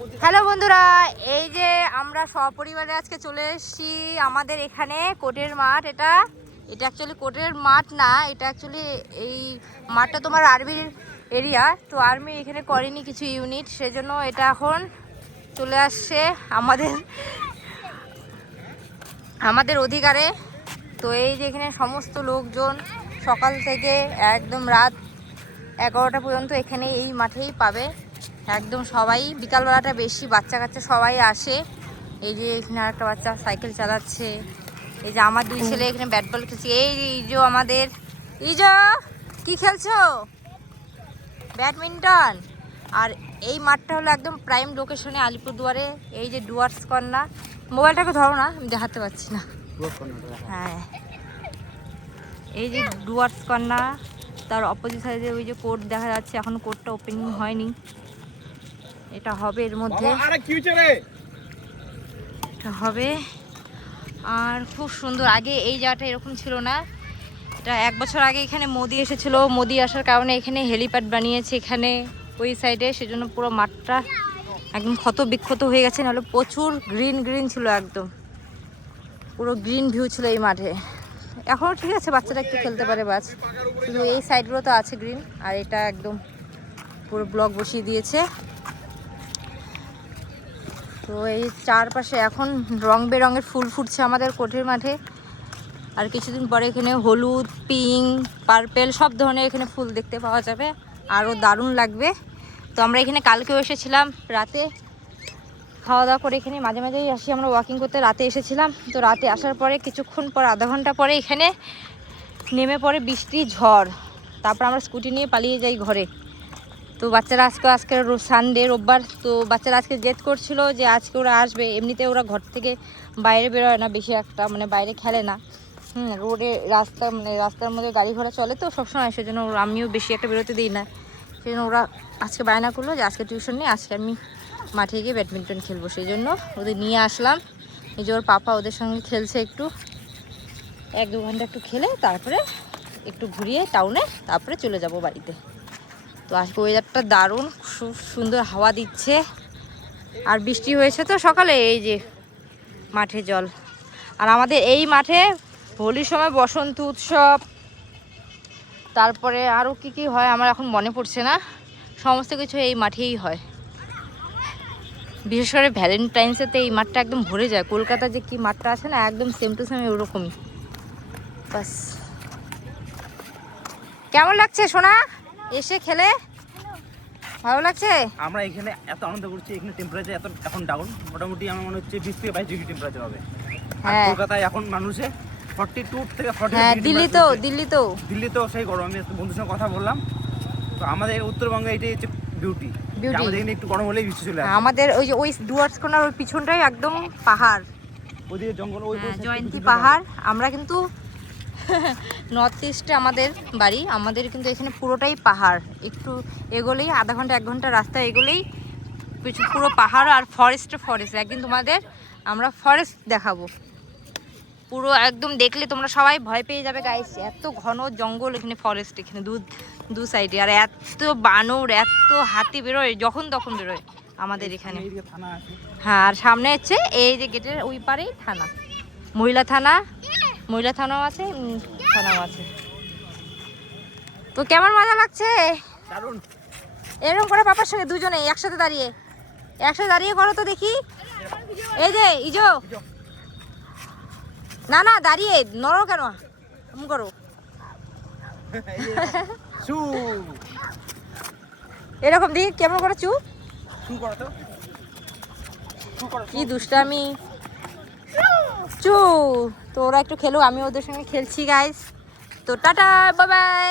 Hello বন্ধুরা, এই যে আমরা সপরিবারে আজকে চলে এসেছি আমাদের এখানে কোর্টের মাঠ। এটা অ্যাকচুয়ালি কোর্টের মাঠ না, এটা অ্যাকচুয়ালি এই মাঠটা তোমার আর্মির এরিয়া। তো আর্মি এখানে করেনি কিছু ইউনিট, সেজন্য এটা এখন চলে আসছে আমাদের অধিকারে। তো এই যে এখানে সমস্ত লোকজন সকাল থেকে একদম রাত 11টা পর্যন্ত এখানে এই মাঠেই পাবে। একদম সবাই বিকালবেলাটা বেশি বাচ্চা কাচ্চা সবাই আসে। এই যে এখানে আরেকটা বাচ্চা সাইকেল চালাচ্ছে, এই যে আমার দুই ছেলে এখানে ব্যাট বল খেলছে। এই যে আমাদের কি খেলছো? ব্যাডমিন্টন। আর এই মাঠটা হলো একদম প্রাইম লোকেশনে আলিপুরদুয়ারে। এই যে ডুয়ার্স কর্নার, মোবাইলটাকে ধরো না, আমি দেখাতে পারছি না। হ্যাঁ, এই যে ডুয়ার্স কর্নার, তার অপোজিট সাইডে ওই যে কোর্ট দেখা যাচ্ছে। এখন কোর্টটা ওপেনিং হয়নি, এটা হবে এর মধ্যে, এটা হবে। আর খুব সুন্দর, আগে এই জায়গাটা এরকম ছিল না। এটা 1 বছর আগে এখানে মোদি এসেছিল, মোদি আসার কারণে এখানে হেলিপ্যাড বানিয়েছে এখানে ওই সাইডে, সেজন্য পুরো মাঠটা একদম ক্ষত বিক্ষত হয়ে গেছে। নাহলে প্রচুর গ্রিন ছিল, একদম পুরো গ্রিন ভিউ ছিল এই মাঠে। এখনও ঠিক আছে, বাচ্চারা একটু খেলতে পারে বাস, শুধু এই সাইডগুলো তো আছে গ্রিন। আর এটা একদম পুরো ব্লক বসিয়ে দিয়েছে। তো এই চারপাশে এখন রং বেরঙের ফুল ফুটছে আমাদের কোর্টের মাঠে। আর কিছুদিন পরে এখানে হলুদ, পিঙ্ক, পার্পেল সব ধরনের এখানে ফুল দেখতে পাওয়া যাবে, আরও দারুণ লাগবে। তো আমরা এখানে কালকেও এসেছিলাম রাতে, খাওয়া দাওয়া করে এখানে মাঝে মাঝেই আসি আমরা ওয়াকিং করতে। রাতে এসেছিলাম, তো রাতে আসার পরে কিছুক্ষণ পর আধা ঘন্টা পরে এখানে নেমে পড়ে বৃষ্টি ঝড়। তারপর আমরা স্কুটি নিয়ে পালিয়ে যাই ঘরে। তো বাচ্চারা আজকে সানডে রোববার, তো বাচ্চারা আজকে জেদ করছিল যে আজকে ওরা আসবে। এমনিতে ওরা ঘর থেকে বাইরে বেরোয় না বেশি একটা, মানে বাইরে খেলে না। রোডে রাস্তার মধ্যে গাড়ি ঘোড়া চলে তো সবসময়, সেজন্য আমিও বেশি একটা বেরোতে দিই না। সেজন্য ওরা আজকে বায়না করলো যে আজকে টিউশন নেই, আজকে আমি মাঠে গিয়ে ব্যাডমিন্টন খেলবো। সেই জন্য ওদের নিয়ে আসলাম। এই যে ওর পাপা ওদের সঙ্গে খেলছে, একটু 1-2 ঘন্টা একটু খেলে তারপরে একটু ঘুরিয়ে টাউনে তারপরে চলে যাব বাড়িতে। তো আজকে ওয়েদারটা দারুণ, খুব সুন্দর হাওয়া দিচ্ছে। আর বৃষ্টি হয়েছে তো সকালে, এই যে মাঠে জল। আর আমাদের এই মাঠে হোলির সময় বসন্ত উৎসব, তারপরে আরও কি হয় আমার এখন মনে পড়ছে না, সমস্ত কিছু এই মাঠেই হয়। বিশেষ করে ভ্যালেন্টাইন্সেতে এই মাঠটা একদম ভরে যায়। কলকাতার যে কি মাঠটা আছে না, একদম সেম টু সেম ওরকমই। বাস, কেমন লাগছে সোনা এসে খেলে? ভালো লাগছে? আমরা এখানে এত আনন্দ করছি, এখানে টেম্পারেচার এত এখন ডাউন, মোটামুটি আমার মনে হচ্ছে 20 থেকে 22 ডিগ্রি টেম্পারেচার হবে। আর কলকাতায় এখন মানুষে 42 থেকে 40। হ্যাঁ, দিল্লিতেও সেই গরম। আমি বন্ধুর সঙ্গে কথা বললাম, তো আমাদের উত্তরবঙ্গে এটাই হচ্ছে বিউটি। আমাদের এখানে একটু গরম হলেই বৃষ্টি চলে আসে। আমাদের ওই ডুয়ার্স কর্নার ওই পিছনটাই একদম পাহাড়, ওইদিকে জঙ্গল, ওই জয়ন্তী পাহাড়। আমরা কিন্তু নর্থ ইস্টে আমাদের বাড়ি, আমাদের কিন্তু এখানে পুরোটাই পাহাড়। একটু এগোলেই আধা ঘন্টা 1 ঘন্টা রাস্তা এগোলেই পুরো পাহাড় আর ফরেস্ট। একদিন তোমাদের আমরা ফরেস্ট দেখাবো, পুরো একদম দেখলে তোমরা সবাই ভয় পেয়ে যাবে গাইস। এত ঘন জঙ্গল এখানে, ফরেস্ট এখানে দু সাইডে। আর এত বানর, এত হাতি বেরোয় যখন তখন বেরোয় আমাদের এখানে। হ্যাঁ, আর সামনে হচ্ছে এই যে গেটের ওই পারেই থানা, মহিলা থানাও আছে, থানাও আছে। তো কেমন মজা লাগছে? দারুণ। এরকম করে পাপার সঙ্গে দুজনে একসাথে দাঁড়িয়ে করো তো দেখি। এই যে ইজো, না দাঁড়িয়ে নড়ো কেন, করো। এরকম দেখি কেমন করে কি দুষ্টামি। তো ওরা একটু খেলো, আমি ওদের সঙ্গে খেলছি গাইস। তো টাটা, বাই বাই।